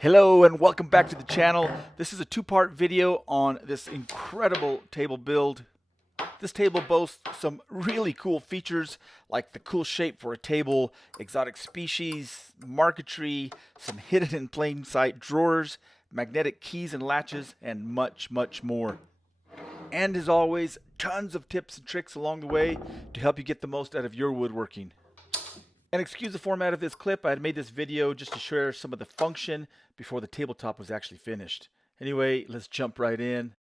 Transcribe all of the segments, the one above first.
Hello and welcome back to the channel. This is a two-part video on this incredible table build. This table boasts some really cool features like the cool shape for a table, exotic species, marquetry, some hidden in plain sight drawers, magnetic keys and latches, and much, much more. And as always, tons of tips and tricks along the way to help you get the most out of your woodworking. And excuse the format of this clip, I had made this video just to share some of the function before the tabletop was actually finished. Anyway, let's jump right in.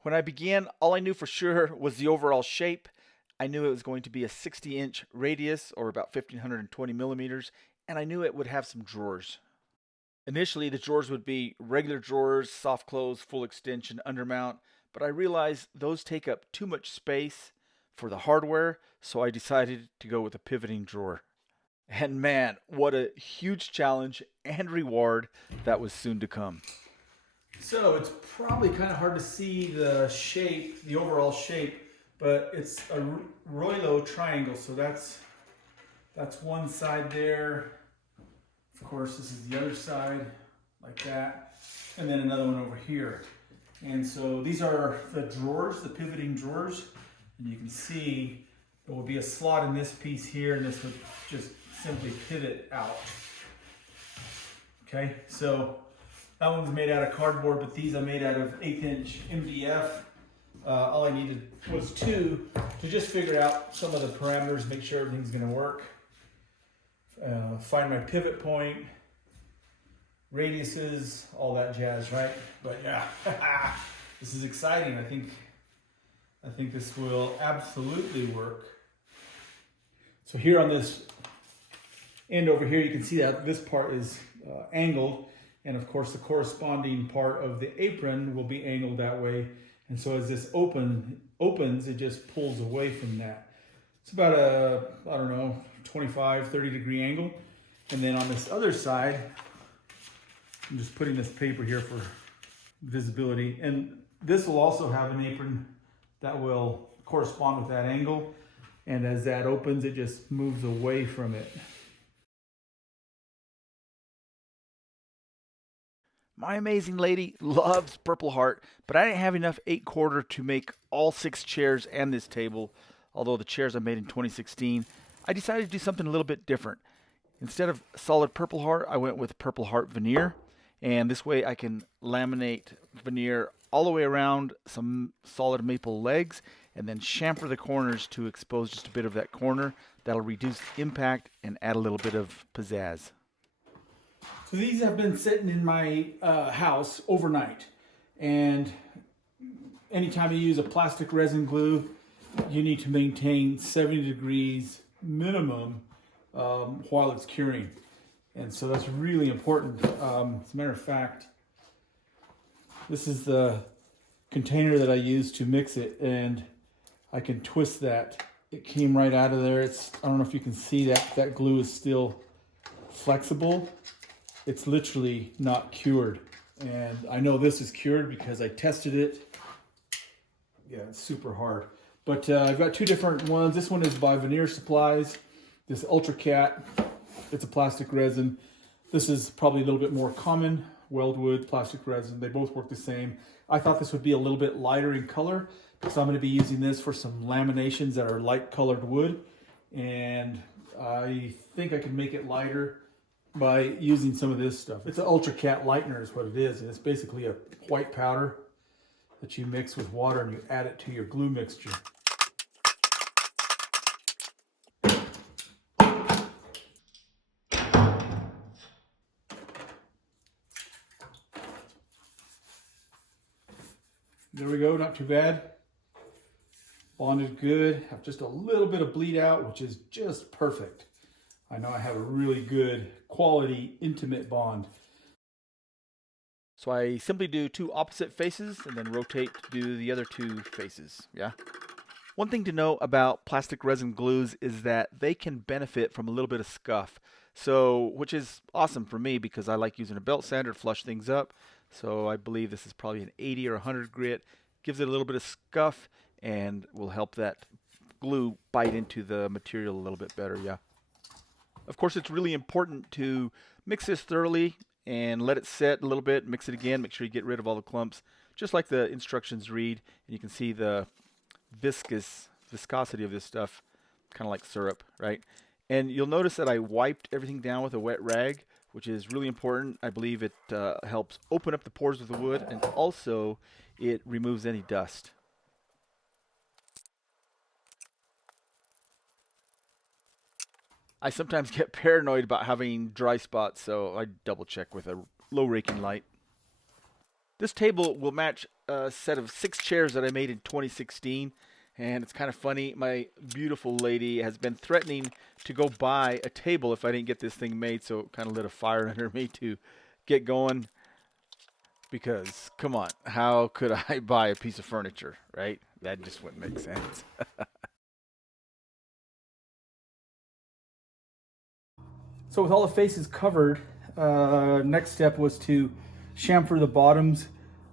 When I began, all I knew for sure was the overall shape. I knew it was going to be a 60-inch radius, or about 1520 millimeters, and I knew it would have some drawers. Initially, the drawers would be regular drawers, soft close, full extension, undermount, but I realized those take up too much space for the hardware, so I decided to go with a pivoting drawer. And man, what a huge challenge and reward that was soon to come. So it's probably kind of hard to see the shape, the overall shape, but it's a Reuleaux triangle, so that's one side there. Of course, this is the other side, like that, and then another one over here. And so these are the drawers, the pivoting drawers. And you can see there will be a slot in this piece here, and this would just simply pivot out. Okay, so that one's made out of cardboard, but these are made out of 1/8" MDF. All I needed was two to just figure out some of the parameters, make sure everything's going to work. Find my pivot point, radiuses, all that jazz, right? But yeah, this is exciting. I think this will absolutely work. So here on this end over here, you can see that this part is angled, and of course the corresponding part of the apron will be angled that way. And so as this opens, it just pulls away from that. It's about a, I don't know, 25, 30 degree angle. And then on this other side, I'm just putting this paper here for visibility. And this will also have an apron that will correspond with that angle. And as that opens, it just moves away from it. My amazing lady loves Purple Heart, but I didn't have enough 8/4 to make all 6 chairs and this table. Although the chairs I made in 2016, I decided to do something a little bit different. Instead of solid Purple Heart, I went with Purple Heart veneer. And this way I can laminate veneer all the way around some solid maple legs and then chamfer the corners to expose just a bit of that corner. That'll reduce impact and add a little bit of pizzazz. So these have been sitting in my house overnight. And anytime you use a plastic resin glue, you need to maintain 70 degrees minimum while it's curing. And so that's really important. As a matter of fact, this is the container that I use to mix it, and I can twist that. It came right out of there. I don't know if you can see that glue is still flexible. It's literally not cured. And I know this is cured because I tested it. Yeah, it's super hard. But I've got two different ones. This one is by Veneer Supplies. This Ultra Cat. It's a plastic resin. This is probably a little bit more common, weldwood plastic resin. They both work the same. I thought this would be a little bit lighter in color, so I'm going to be using this for some laminations that are light colored wood. And I think I can make it lighter by using some of this stuff. It's an Ultra Cat lightener is what it is, and it's basically a white powder that you mix with water and you add it to your glue mixture. There we go, not too bad. Bonded good. Have just a little bit of bleed out, which is just perfect. I know I have a really good quality intimate bond. So I simply do 2 opposite faces and then rotate to do the other 2 faces, yeah? One thing to know about plastic resin glues is that they can benefit from a little bit of scuff. So, which is awesome for me because I like using a belt sander to flush things up. So I believe this is probably an 80 or 100 grit. Gives it a little bit of scuff and will help that glue bite into the material a little bit better, yeah. Of course, it's really important to mix this thoroughly and let it set a little bit. Mix it again. Make sure you get rid of all the clumps, just like the instructions read. And you can see the viscosity of this stuff, kind of like syrup, right? And you'll notice that I wiped everything down with a wet rag, which is really important. I believe it helps open up the pores of the wood, and also it removes any dust. I sometimes get paranoid about having dry spots, so I double check with a low raking light. This table will match a set of 6 chairs that I made in 2016. And it's kind of funny, my beautiful lady has been threatening to go buy a table if I didn't get this thing made, so it kind of lit a fire under me to get going. Because, come on, how could I buy a piece of furniture, right? That just wouldn't make sense. So with all the faces covered, next step was to chamfer the bottoms.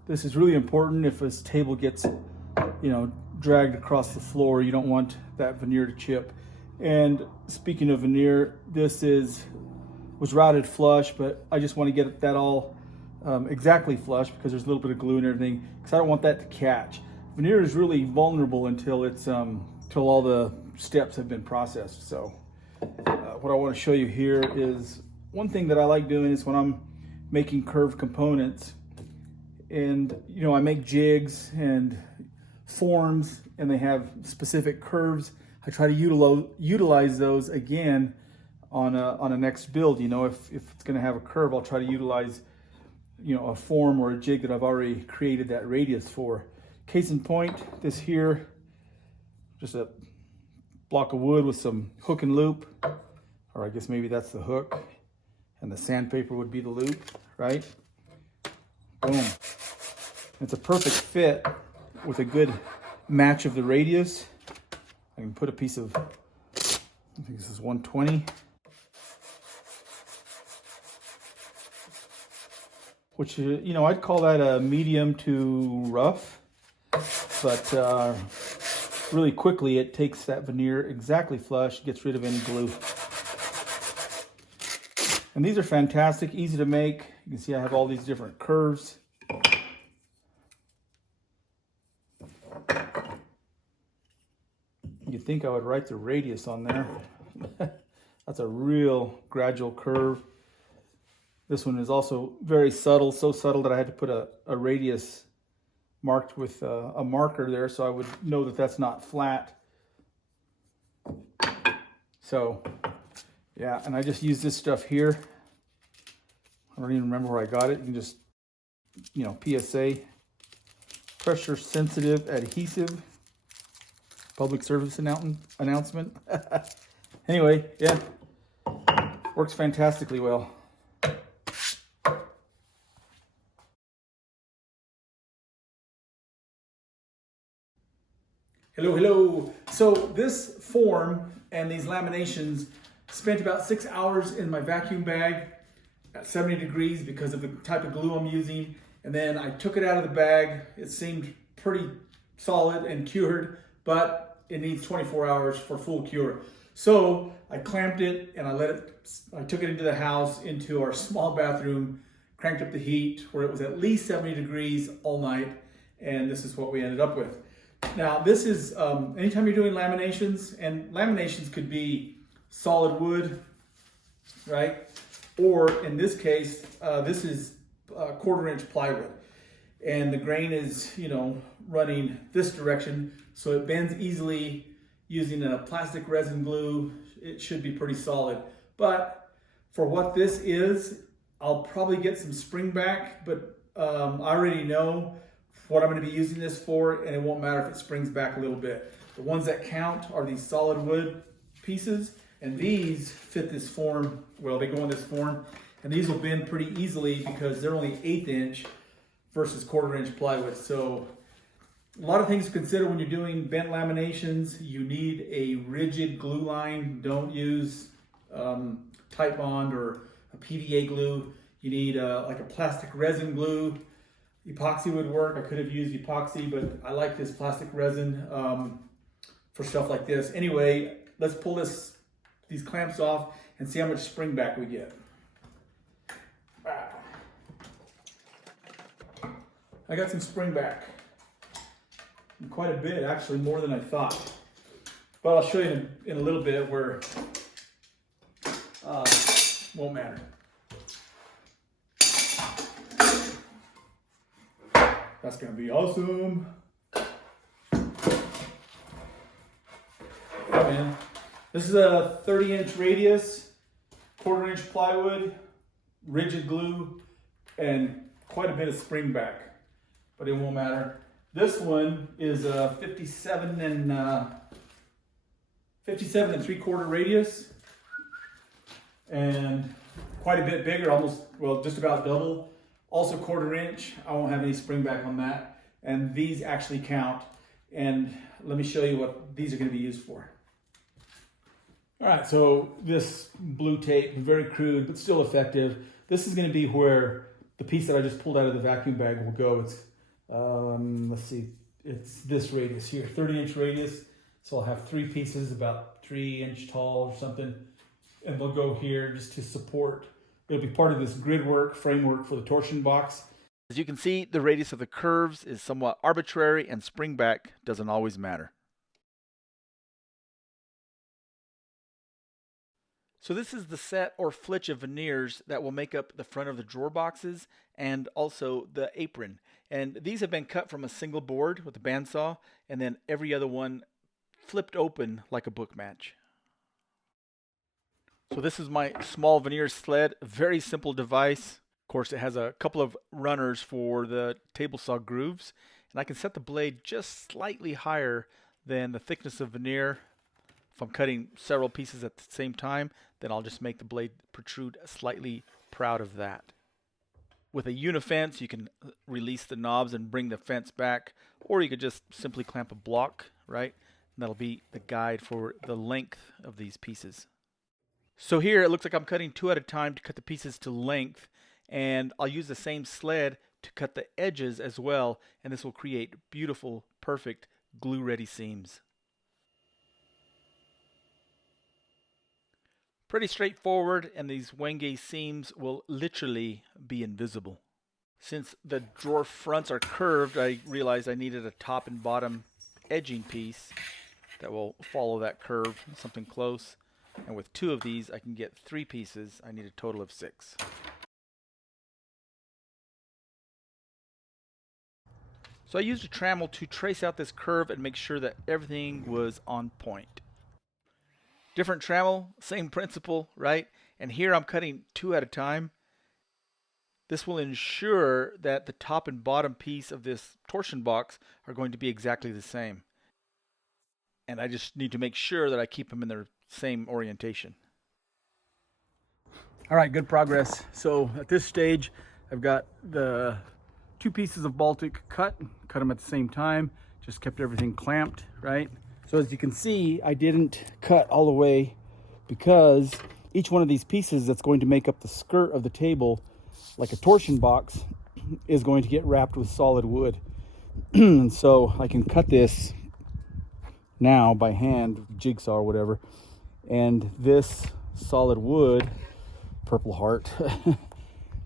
This is really important if this table gets, dragged across the floor. You don't want that veneer to chip. And speaking of veneer, this was routed flush, but I just want to get that all exactly flush because there's a little bit of glue and everything, because I don't want that to catch. Veneer is really vulnerable until all the steps have been processed. So what I want to show you here is one thing that I like doing is when I'm making curved components, and I make jigs and forms and they have specific curves. I try to utilize those again on a next build. If it's going to have a curve, I'll try to utilize a form or a jig that I've already created that radius for. Case in point, this here, just a block of wood with some hook and loop, or I guess maybe that's the hook and the sandpaper would be the loop, right? Boom. It's a perfect fit with a good match of the radius. I can put a piece of, I think this is 120, which, I'd call that a medium to rough, but really quickly it takes that veneer exactly flush, gets rid of any glue. And these are fantastic, easy to make. You can see I have all these different curves. You'd think I would write the radius on there. That's a real gradual curve. This one is also very subtle, so subtle that I had to put a radius marked with a marker there so I would know that that's not flat. So, yeah, and I just use this stuff here. I don't even remember where I got it. You can just, PSA, pressure sensitive adhesive. Public service announcement. Anyway, yeah, works fantastically well. Hello. So this form and these laminations spent about 6 hours in my vacuum bag at 70 degrees because of the type of glue I'm using. And then I took it out of the bag. It seemed pretty solid and cured, but it needs 24 hours for full cure. So I clamped it and I took it into the house, into our small bathroom, cranked up the heat where it was at least 70 degrees all night. And this is what we ended up with. Now this is, anytime you're doing laminations, and laminations could be solid wood, right? Or in this case, this is 1/4 inch plywood. And the grain is, running this direction, so it bends easily. Using a plastic resin glue, it should be pretty solid. But for what this is, I'll probably get some spring back, but I already know what I'm going to be using this for, and it won't matter if it springs back a little bit. The ones that count are these solid wood pieces, and these fit this form. Well, they go in this form, and these will bend pretty easily because they're only 1/8 inch versus 1/4 inch plywood. So a lot of things to consider when you're doing bent laminations. You need a rigid glue line. Don't use Type Bond or a PVA glue. You need like a plastic resin glue. Epoxy would work. I could have used epoxy, but I like this plastic resin for stuff like this. Anyway, let's pull these clamps off and see how much spring back we get. I got some spring back. Quite a bit, actually, more than I thought. But I'll show you in a little bit where won't matter. That's gonna be awesome. Oh man, this is a 30-inch radius, 1/4-inch plywood, rigid glue, and quite a bit of spring back, but it won't matter. This one is a 57 and 3/4 radius, and quite a bit bigger, almost, well, just about double. Also 1/4 inch. I won't have any spring back on that, and these actually count. And let me show you what these are going to be used for. All right, so this blue tape, very crude, but still effective. This is going to be where the piece that I just pulled out of the vacuum bag will go. It's, let's see, it's this radius here, 30-inch radius. So I'll have 3 pieces about 3-inch tall or something, and they'll go here just to support. It'll be part of this grid work framework for the torsion box. As you can see, the radius of the curves is somewhat arbitrary, and spring back doesn't always matter. So this is the set or flitch of veneers that will make up the front of the drawer boxes and also the apron. And these have been cut from a single board with a bandsaw, and then every other one flipped open like a book match. So this is my small veneer sled, a very simple device. Of course, it has a couple of runners for the table saw grooves, and I can set the blade just slightly higher than the thickness of veneer. If I'm cutting several pieces at the same time, then I'll just make the blade protrude slightly proud of that. With a unifence, you can release the knobs and bring the fence back, or you could just simply clamp a block, right? And that'll be the guide for the length of these pieces. So here it looks like I'm cutting 2 at a time to cut the pieces to length, and I'll use the same sled to cut the edges as well, and this will create beautiful, perfect glue-ready seams. Pretty straightforward, and these Wenge seams will literally be invisible. Since the drawer fronts are curved, I realized I needed a top and bottom edging piece that will follow that curve, something close. And with 2 of these, I can get 3 pieces. I need a total of 6. So I used a trammel to trace out this curve and make sure that everything was on point. Different trammel, same principle, right? And here I'm cutting 2 at a time. This will ensure that the top and bottom piece of this torsion box are going to be exactly the same. And I just need to make sure that I keep them in their same orientation. All right, good progress. So at this stage, I've got the 2 pieces of Baltic cut them at the same time, just kept everything clamped, right? So as you can see, I didn't cut all the way because each one of these pieces that's going to make up the skirt of the table, like a torsion box, is going to get wrapped with solid wood. And so I can cut this now by hand, jigsaw or whatever. And this solid wood, Purple Heart,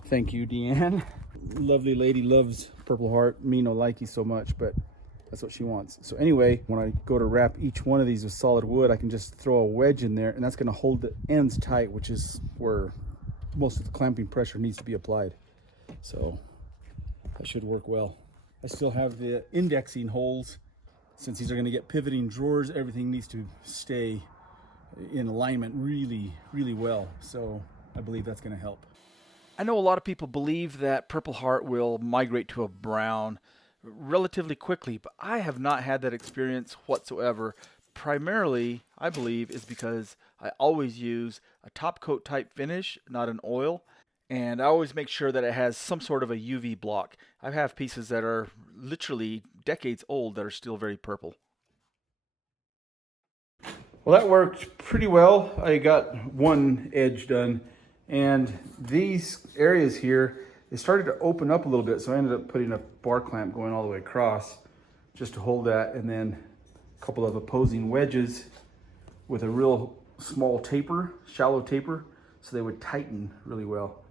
thank you, Deanne. Lovely lady, loves Purple Heart. Me no likey so much, but that's what she wants. So anyway, when I go to wrap each one of these with solid wood, I can just throw a wedge in there, and that's going to hold the ends tight, which is where most of the clamping pressure needs to be applied. So that should work well. I still have the indexing holes. Since these are going to get pivoting drawers, everything needs to stay in alignment really, really well. So I believe that's going to help. I know a lot of people believe that Purple Heart will migrate to a brown relatively quickly, but I have not had that experience whatsoever. Primarily, I believe, is because I always use a top coat type finish, not an oil, and I always make sure that it has some sort of a UV block. I have pieces that are literally decades old that are still very purple. Well, that worked pretty well. I got one edge done, and these areas here, it started to open up a little bit, so I ended up putting a bar clamp going all the way across just to hold that, and then a couple of opposing wedges with a real small taper, shallow taper, so they would tighten really well.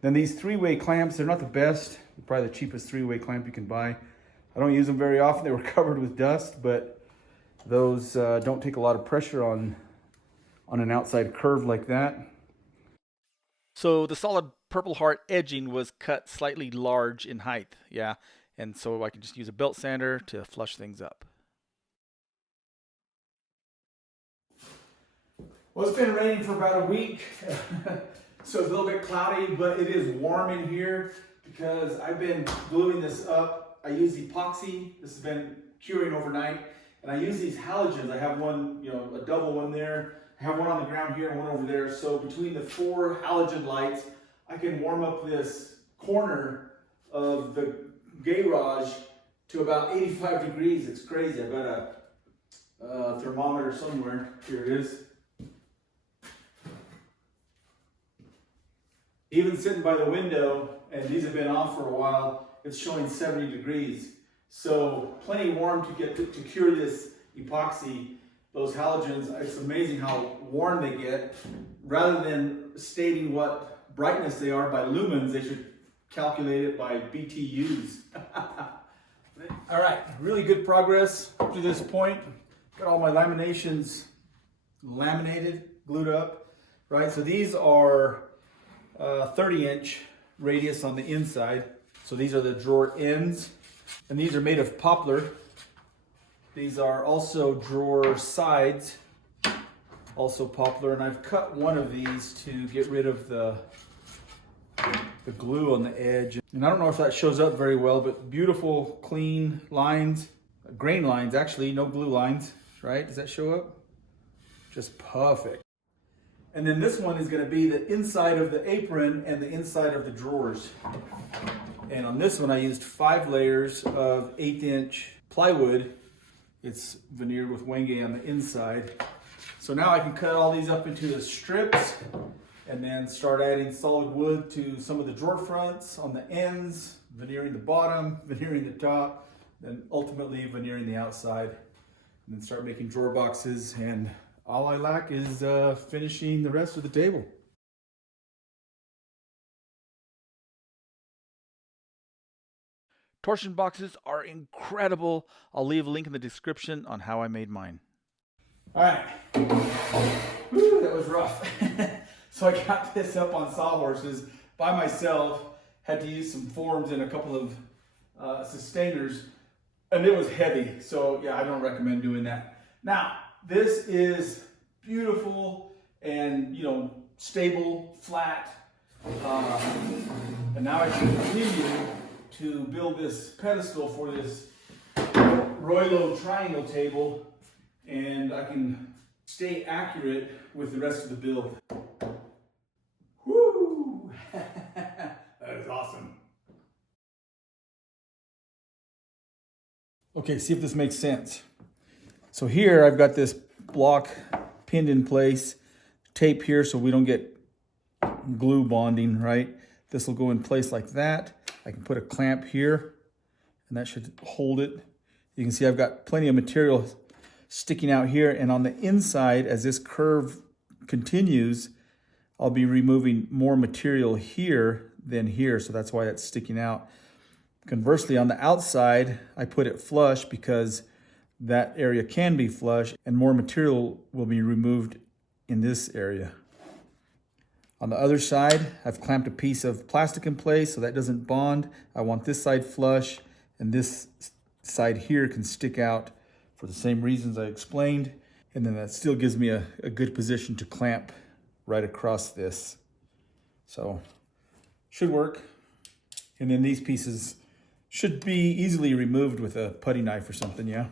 Then these 3-way clamps, they're not the best. They're probably the cheapest 3-way clamp you can buy. I don't use them very often. They were covered with dust, but those don't take a lot of pressure on an outside curve like that. So the solid Purple Heart edging was cut slightly large in height, yeah, and so I can just use a belt sander to flush things up. Well, it's been raining for about a week, so it's a little bit cloudy, but it is warm in here because I've been gluing this up. I use epoxy. This has been curing overnight, and I use these halogens. I have one, a double one there. I have one on the ground here and one over there. So between the 4 halogen lights, I can warm up this corner of the garage to about 85 degrees. It's crazy. I've got a thermometer somewhere. Here it is. Even sitting by the window, and these have been off for a while, it's showing 70 degrees. So plenty warm to get to cure this epoxy. Those halogens, it's amazing how warm they get. Rather than stating what brightness they are by lumens, they should calculate it by BTUs. All right, really good progress up to this point. Got all my laminations laminated, glued up, right? So these are 30-inch radius on the inside. So these are the drawer ends, and these are made of poplar. These are also drawer sides, also poplar, and I've cut one of these to get rid of the glue on the edge. And I don't know if that shows up very well, but beautiful, clean lines, grain lines actually, no glue lines, right? Does that show up? Just perfect. And then this one is going to be the inside of the apron and the inside of the drawers. And on this one I used 5 layers of 1/8-inch plywood. It's veneered with wenge on the inside. So now I can cut all these up into the strips and then start adding solid wood to some of the drawer fronts on the ends, veneering the bottom, veneering the top, then ultimately veneering the outside. And then start making drawer boxes, and all I lack is finishing the rest of the table. Torsion boxes are incredible. I'll leave a link in the description on how I made mine. All right. Whew, that was rough. So I got this up on sawhorses by myself. Had to use some forms and a couple of sustainers, and it was heavy. So yeah, I don't recommend doing that. Now, this is beautiful and stable, flat. And now I can continue to build this pedestal for this Reuleaux triangle table, and I can stay accurate with the rest of the build. Woo! That is awesome. Okay, see if this makes sense. So here I've got this block pinned in place, tape here so we don't get glue bonding, right? This will go in place like that. I can put a clamp here and that should hold it. You can see I've got plenty of material sticking out here, and on the inside, as this curve continues, I'll be removing more material here than here, so that's why it's sticking out. Conversely, on the outside, I put it flush because that area can be flush, and more material will be removed in this area. On the other side, I've clamped a piece of plastic in place so that doesn't bond. I want this side flush, and this side here can stick out for the same reasons I explained. And then that still gives me a good position to clamp right across this. So, should work. And then these pieces should be easily removed with a putty knife or something, yeah?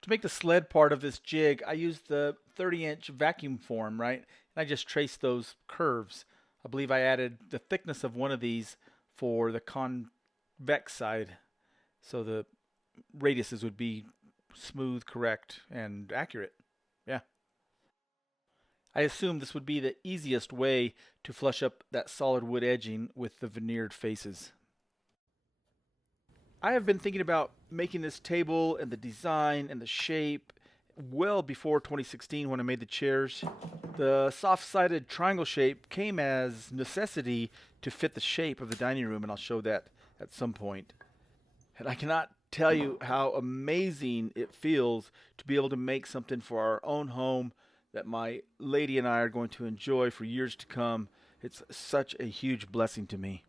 To make the sled part of this jig, I used the 30-inch vacuum form, right? And I just traced those curves. I believe I added the thickness of one of these for the convex side, so the radiuses would be smooth, correct, and accurate. Yeah. I assumed this would be the easiest way to flush up that solid wood edging with the veneered faces. I have been thinking about making this table and the design and the shape well before 2016 when I made the chairs. The soft-sided triangle shape came as necessity to fit the shape of the dining room, and I'll show that at some point. And I cannot tell you how amazing it feels to be able to make something for our own home that my lady and I are going to enjoy for years to come. It's such a huge blessing to me.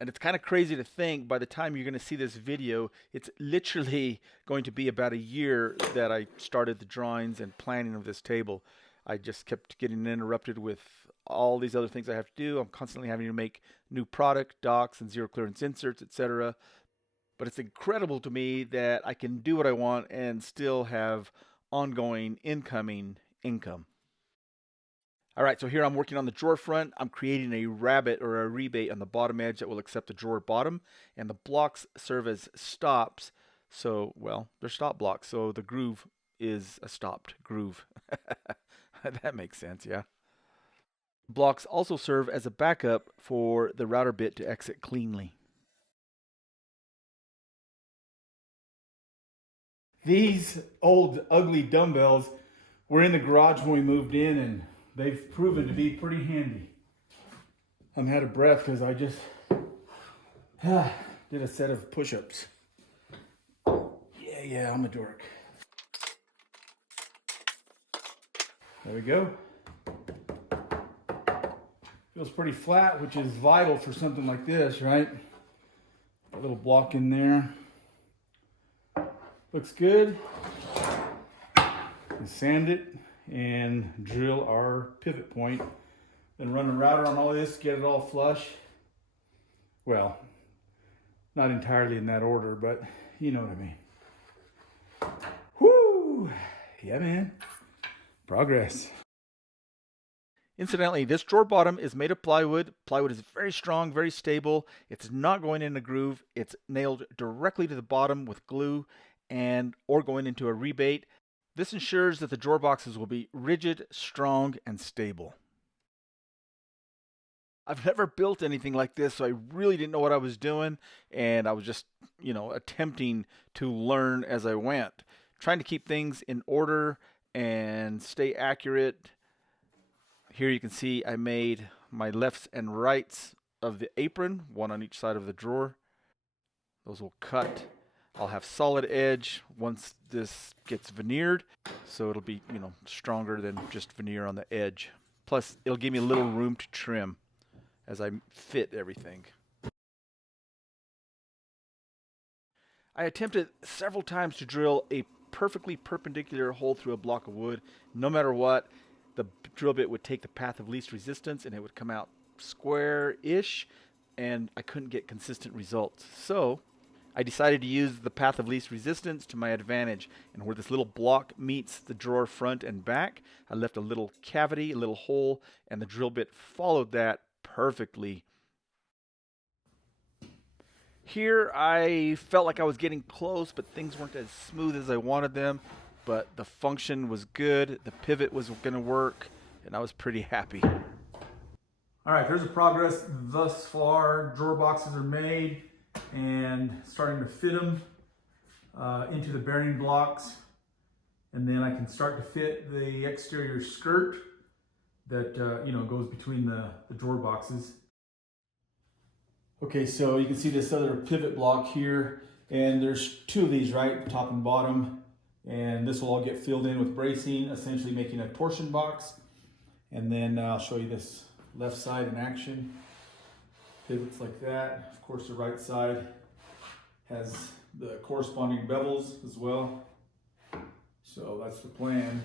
And it's kind of crazy to think by the time you're going to see this video, it's literally going to be about a year that I started the drawings and planning of this table. I just kept getting interrupted with all these other things I have to do. I'm constantly having to make new product, docks, and zero clearance inserts, etc. But it's incredible to me that I can do what I want and still have ongoing incoming income. All right, so here I'm working on the drawer front. I'm creating a rabbet or a rebate on the bottom edge that will accept the drawer bottom, and the blocks serve as stops. So, well, they're stop blocks, so the groove is a stopped groove. That makes sense, yeah. Blocks also serve as a backup for the router bit to exit cleanly. These old ugly dumbbells were in the garage when we moved in, and they've proven to be pretty handy. I'm out of breath because I just did a set of push-ups. Yeah, I'm a dork. There we go. Feels pretty flat, which is vital for something like this, right? A little block in there. Looks good. We sand it and drill our pivot point. Then run a router on all this, get it all flush. Well, not entirely in that order, but you know what I mean. Whoo! Yeah, man. Progress. Incidentally, this drawer bottom is made of plywood. Plywood is very strong, very stable. It's not going in a groove. It's nailed directly to the bottom with glue or going into a rebate. This ensures that the drawer boxes will be rigid, strong, and stable. I've never built anything like this, so I really didn't know what I was doing, and I was just, attempting to learn as I went, trying to keep things in order and stay accurate. Here you can see I made my lefts and rights of the apron, one on each side of the drawer. Those will cut. I'll have solid edge once this gets veneered, so it'll be, stronger than just veneer on the edge. Plus, it'll give me a little room to trim as I fit everything. I attempted several times to drill a perfectly perpendicular hole through a block of wood. No matter what, the drill bit would take the path of least resistance and it would come out square-ish, and I couldn't get consistent results. So I decided to use the path of least resistance to my advantage, and where this little block meets the drawer front and back, I left a little cavity, a little hole, and the drill bit followed that perfectly. Here I felt like I was getting close, but things weren't as smooth as I wanted them. But the function was good, the pivot was going to work, and I was pretty happy. All right, here's the progress thus far. Drawer boxes are made and starting to fit them into the bearing blocks. And then I can start to fit the exterior skirt that goes between the drawer boxes. Okay, so you can see this other pivot block here, and there's two of these, right, top and bottom, and this will all get filled in with bracing, essentially making a torsion box. And then I'll show you this left side in action. Pivots like that. Of course, the right side has the corresponding bevels as well. So that's the plan.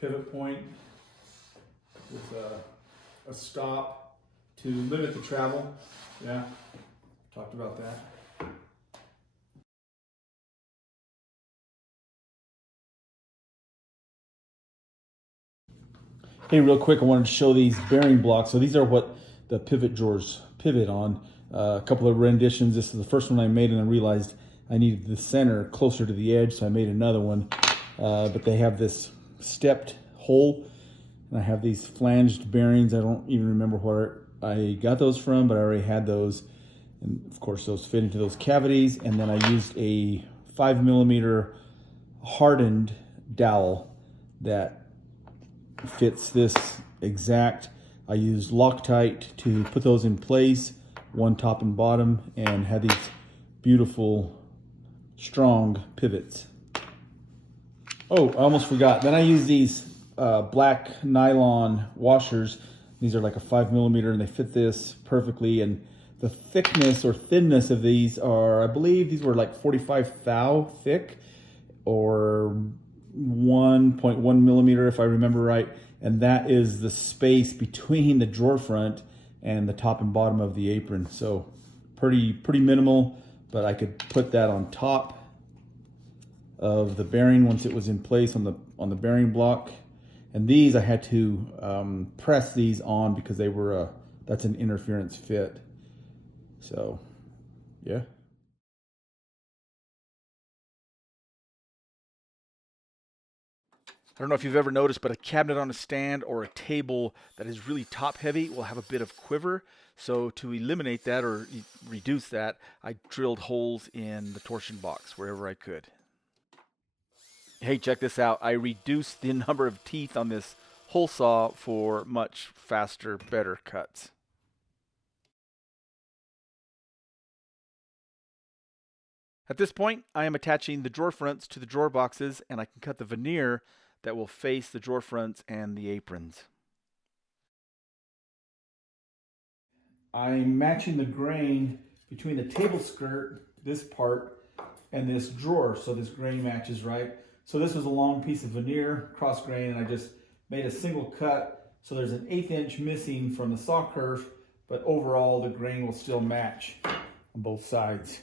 Pivot point with a stop to limit the travel. Yeah, talked about that. Hey, real quick, I wanted to show these bearing blocks. So these are what the pivot drawers pivot on. A couple of renditions. This is the first one I made, and I realized I needed the center closer to the edge, so I made another one. But they have this stepped hole, and I have these flanged bearings. I don't even remember where I got those from, but I already had those. And of course, those fit into those cavities. And then I used a 5mm hardened dowel that fits this exact. I used Loctite to put those in place, one top and bottom, and had these beautiful, strong pivots. Oh, I almost forgot. Then I use these black nylon washers. These are like a 5mm, and they fit this perfectly. And the thickness or thinness of these are, I believe these were like 45 thou thick, or 1.1mm if I remember right. And that is the space between the drawer front and the top and bottom of the apron. So pretty minimal, but I could put that on top of the bearing once it was in place on the bearing block. And these I had to press these on because they were that's an interference fit. So yeah. I don't know if you've ever noticed, but a cabinet on a stand or a table that is really top heavy will have a bit of quiver. So to eliminate that or reduce that, I drilled holes in the torsion box wherever I could. Hey, check this out. I reduced the number of teeth on this hole saw for much faster, better cuts. At this point, I am attaching the drawer fronts to the drawer boxes, and I can cut the veneer that will face the drawer fronts and the aprons. I'm matching the grain between the table skirt, this part, and this drawer, so this grain matches right. So this was a long piece of veneer, cross grain, and I just made a single cut. So there's an 1/8 inch missing from the saw kerf, but overall the grain will still match on both sides.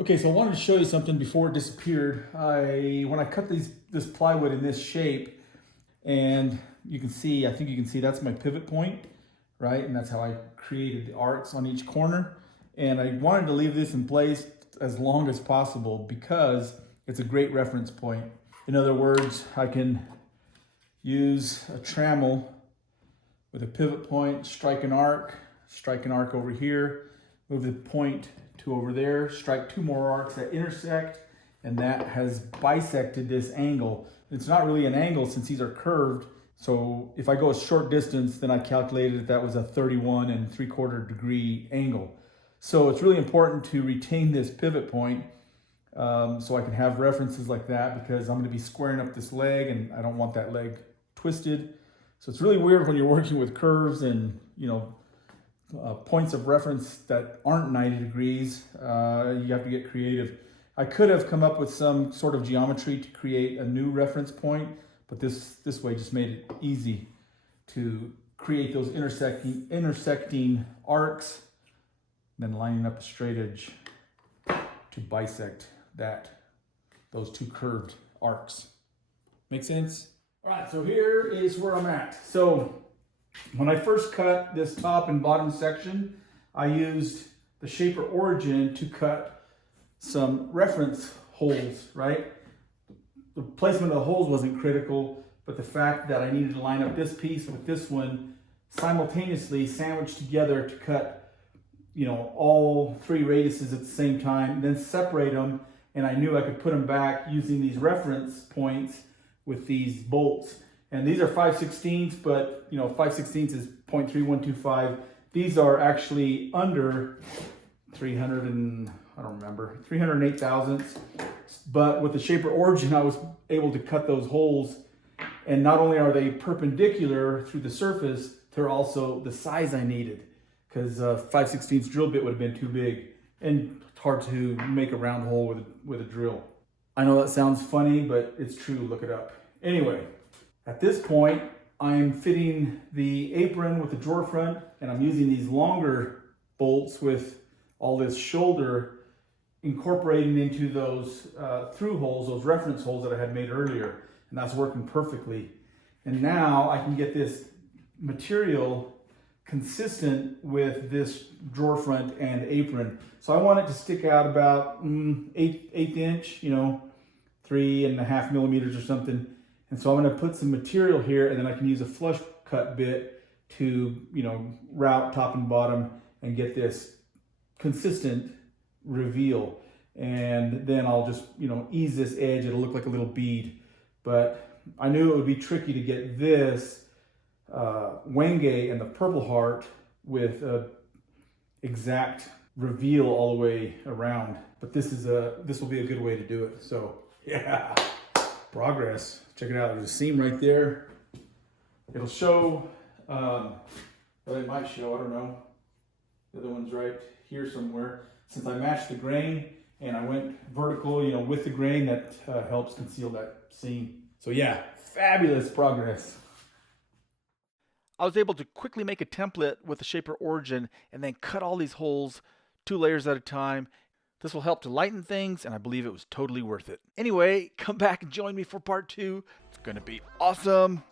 Okay, so I wanted to show you something before it disappeared. When I cut this plywood in this shape, and you can see, I think you can see that's my pivot point, right? And that's how I created the arcs on each corner. And I wanted to leave this in place as long as possible because it's a great reference point. In other words, I can use a trammel with a pivot point, strike an arc over here, move the point to over there, strike 2 more arcs that intersect, and that has bisected this angle. It's not really an angle since these are curved, so if I go a short distance, then I calculated that was a 31 3/4 degree angle. So it's really important to retain this pivot point so I can have references like that, because I'm going to be squaring up this leg and I don't want that leg twisted. So it's really weird when you're working with curves and points of reference that aren't 90 degrees. You have to get creative. I could have come up with some sort of geometry to create a new reference point, but this way just made it easy to create those intersecting arcs, then lining up a straight edge to bisect those 2 curved arcs. Make sense? All right, so here is where I'm at. So when I first cut this top and bottom section, I used the shaper origin to cut some reference holes, right? The placement of the holes wasn't critical, but the fact that I needed to line up this piece with this one simultaneously sandwiched together to cut, all 3 radiuses at the same time, then separate them, and I knew I could put them back using these reference points with these bolts. And these are 5/16, but 5/16 is 0.3125. These are actually under 308 thousandths. But with the shaper origin, I was able to cut those holes. And not only are they perpendicular through the surface, they're also the size I needed, because 5/16 drill bit would have been too big and hard to make a round hole with a drill. I know that sounds funny, but it's true. Look it up. Anyway, at this point, I'm fitting the apron with the drawer front, and I'm using these longer bolts with all this shoulder incorporating into those through holes, those reference holes that I had made earlier, and that's working perfectly. And now I can get this material consistent with this drawer front and apron. So I want it to stick out about eighth inch, 3.5 millimeters or something. And so I'm going to put some material here, and then I can use a flush cut bit to, route top and bottom and get this consistent reveal. and then I'll just, ease this edge. It'll look like a little bead. But I knew it would be tricky to get this wenge and the Purple Heart with a exact reveal all the way around. But this will be a good way to do it. So yeah, progress. Check it out. There's a seam right there. It'll show, well, it might show, I don't know. The other one's right here somewhere. Since I matched the grain and I went vertical, with the grain, that helps conceal that seam. So yeah, fabulous progress. I was able to quickly make a template with the Shaper Origin and then cut all these holes 2 layers at a time. This will help to lighten things, and I believe it was totally worth it. Anyway, come back and join me for part 2. It's gonna be awesome.